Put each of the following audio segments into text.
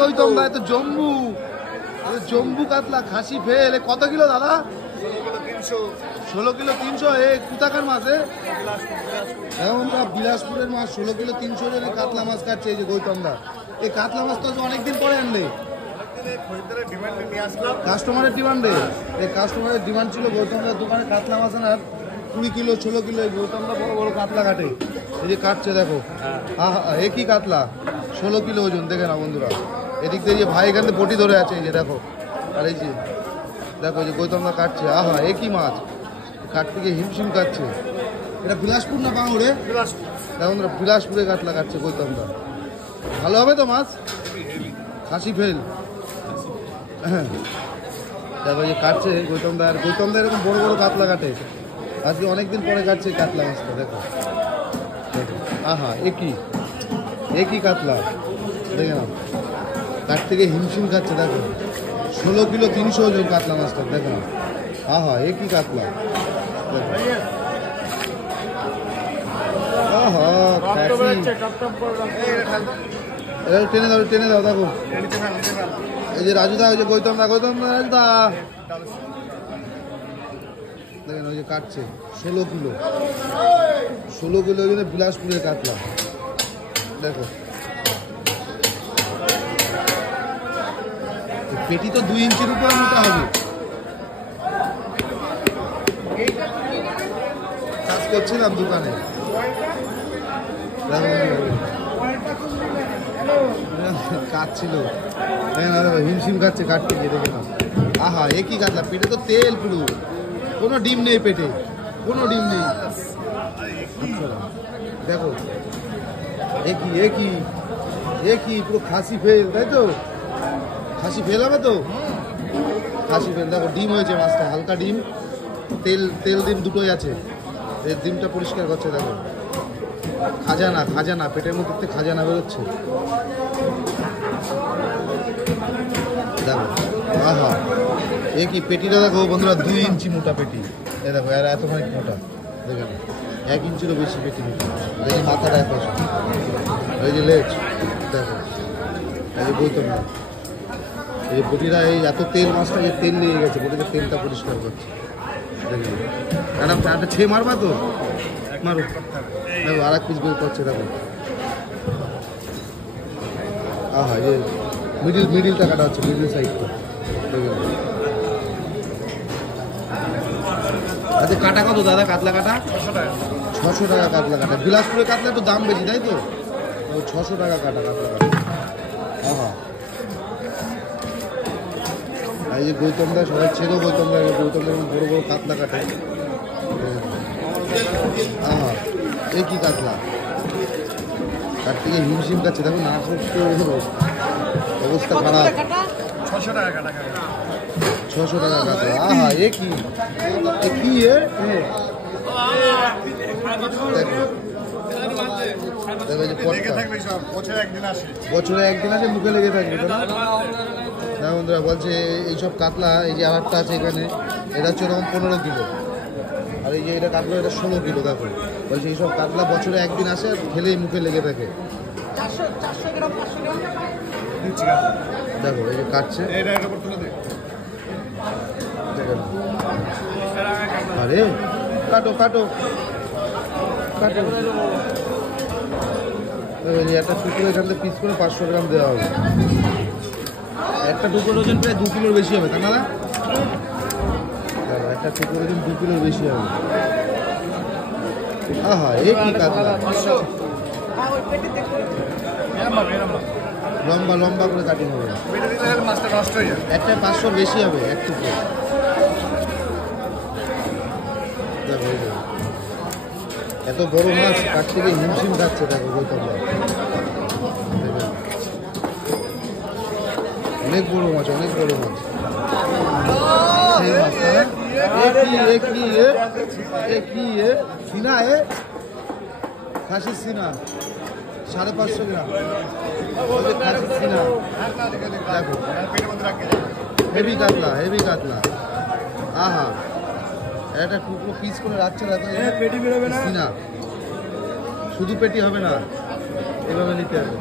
গৌতম ভাই তো জম্বু কাতলা খাসি ফেল কত কিলো দাদা? 16 কিলো 300। কোথাকার মাছ? বিলাসপুরের মাছ 16 কিলো 300 জনের কাতলা মাছ কাটছে এই যে গৌতম দা। এই কাতলা মাছ তো অনেকদিন পরে আনলে, কাস্টমারের ডিমান্ডে। এই কাস্টমারের ডিমান্ড ছিল গৌতম দার দোকানে কাতলা মাছ আনার 20 কিলো 16 কিলো। গৌতম দা বড় বড় কাতলা কাটে, এই যে কাটছে দেখো। একই কাতলা 16 কিলো ওজন, দেখে না বন্ধুরা। এদিক দিয়ে যে ভাই এখান থেকে বটি ধরে আছে, এই যে দেখো। আর এই যে দেখো যে গৌতম দা কাটছে। একই মাছ কাটতে গিয়ে হিমশিম কাটছে। এটা বিলাসপুর না বাঙুরে? দেখুন বিলাসপুরে কাতলা কাটছে গৌতম দা। ভালো হবে তো মাছ? খাসি ফেল। হ্যাঁ দেখো যে কাটছে গৌতম দা। আর গৌতম দা এরকম বড় বড় কাতলা কাটে, আজকে অনেকদিন পরে কাটছে কাতলা মাছটা। দেখো একই কাতলা, দেখে না কাটতে গিয়ে হিমশিম খাচ্ছে। দেখো 16 কিলো 300 ওজন কাতলা মাছটা, দেখো না। একই কাতলা। টেনে দাও দেখো। এই যে রাজু দা, ওই যে গৌতম দা রাজু দা দেখেন ওই যে কাটছে 16 কিলো ওজনে বিলাসপুরের কাতলা। দেখো পেটি তো 2 ইঞ্চির উপরে মোটা হবে। কাজ করছিলাম দোকানে, কাজ ছিল, হিমশিম খাচ্ছে কাটতে গিয়ে। দেখে না একই কাতলা। পেটে তো তেল পুরো, কোনো ডিম নেই পেটে, কোনো ডিম নেই। দেখো একই পুরো খাসি ফেল, তাই তো? খাসি ফেল হবে তো? খাসি ফেল। দেখো ডিম হয়েছে মাছটা, হালকা ডিম, তেল ডিম দুটোই আছে। এই ডিমটা পরিষ্কার করছে। দেখো খাজানা পেটের মধ্যে খাজানা বেরোচ্ছে। দেখো একই পেটিটা দেখো বন্ধুরা, 2 ইঞ্চি মোটা পেটি। এ দেখো এর এতখানি মোটা, দেখে 1 ইঞ্চিরও বেশি পেটি মোটা। এই মাথাটা এত, এই যে লেজ দেখো। এই যে গৌতম দা, এই বটিটা এই এত তেল, মাছটা যে তেল লেগে গেছে, বটিতে তেলটা পরিষ্কার করছে। দেখি ম্যাডাম একটা ছে মারবা তো, মারো। দেখো আর এক পিস বের করছে। দেখো এই মিডিলটা কাটা হচ্ছে, মিডিল সাইডটা। আচ্ছা কাটা কত দাদা কাতলা কাটা? 600 টাকা কাতলা কাটা। বিলাসপুরের কাতলা একটু দাম বেশি, তাই তো? 600 টাকা কাটা কাতলা কাটা। এই যে গৌতম দা, সবাই ছেড়ে গৌতম দা বড় বড় কাতলা কাটে। একই কাতলা কাটতে গিয়ে হিমশিম কাটছে। দেখো না অবস্থা খারাপ। 600 টাকা কাতলা। একই বছরে একদিন আসে, মুখে লেগে থাকবে। বন্ধুরা বলছে এইসব কাতলা, এই যে আর একটা আছে এখানে, এটা হচ্ছে এরকম 15 কিলো। আর এই যে এটা কাতলা, এটা 16 কিলো। দেখো বলছে এইসব কাতলা বছরে একদিন আসে, আর খেলেই মুখে লেগে থাকে। দেখো এই যে কাটছে। আরে কাটো একটা টুকরো এখান থেকে পিস করে 500 গ্রাম দেওয়া হবে। একটা টুকরোর ওজন প্রায় 2 কিলোর বেশি হবে, তাই না? একটা টুকরোর ওজন 2 কিলোর বেশি হবে। একই কাতলা, লম্বা করে কাটিং হবে। একটা 500 বেশি হবে এক টুকরো। দেখো এত বড় মাছ কাটতে গিয়ে হিমশিম খাচ্ছে। দেখো গৌতম দা, অনেক বড় মাছ। সিনা খাসির সিনা 550 গ্রাম। খাসির সিনা দেখো, হেভি কাতলা। একটা টুকরো পিস করে রাখছে। দেখো সিনা, শুধু পেটি হবে না, এভাবে নিতে হবে।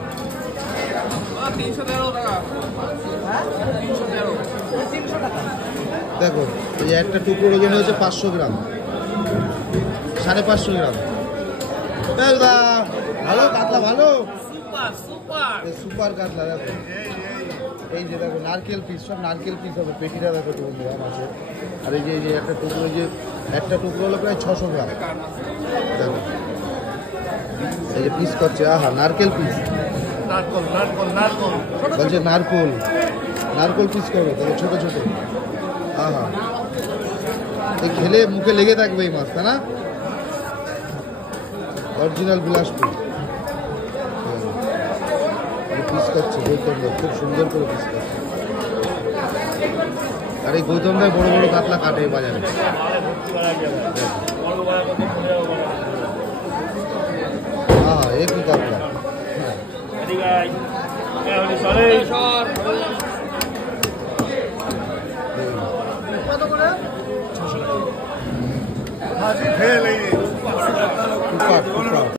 দেখো এই যে একটা টুকরোর ওজন হচ্ছে 500 গ্রাম, 550 গ্রাম। দাদা ভালো কাতলা, ভালো সুপার কাতলা। দেখো এই যে দেখো নারকেল পিস, সব নারকেল পিস হবে। পেটিটা দেখো তো বন্ধুরা মাছের। আর এই যে একটা টুকরো, এই যে একটা টুকরো হলো প্রায় 600 গ্রাম। দেখো এই যে পিস করছে, আহা নারকেল পিস, বলছে নারকোল, নারকোল পিস করবে দেখো ছোট ছোট। আহা এই খেলে মুখে লেগে থাকবে এই মাছ, তাই না? অরিজিনাল বিলাসপুর পিস করছে গৌতম দা, খুব সুন্দর করে পিস করছে। আর এই গৌতম দায় বড় বড় কাতলা কাটে বাজারে। হ্যাঁ এ কি কাতলা,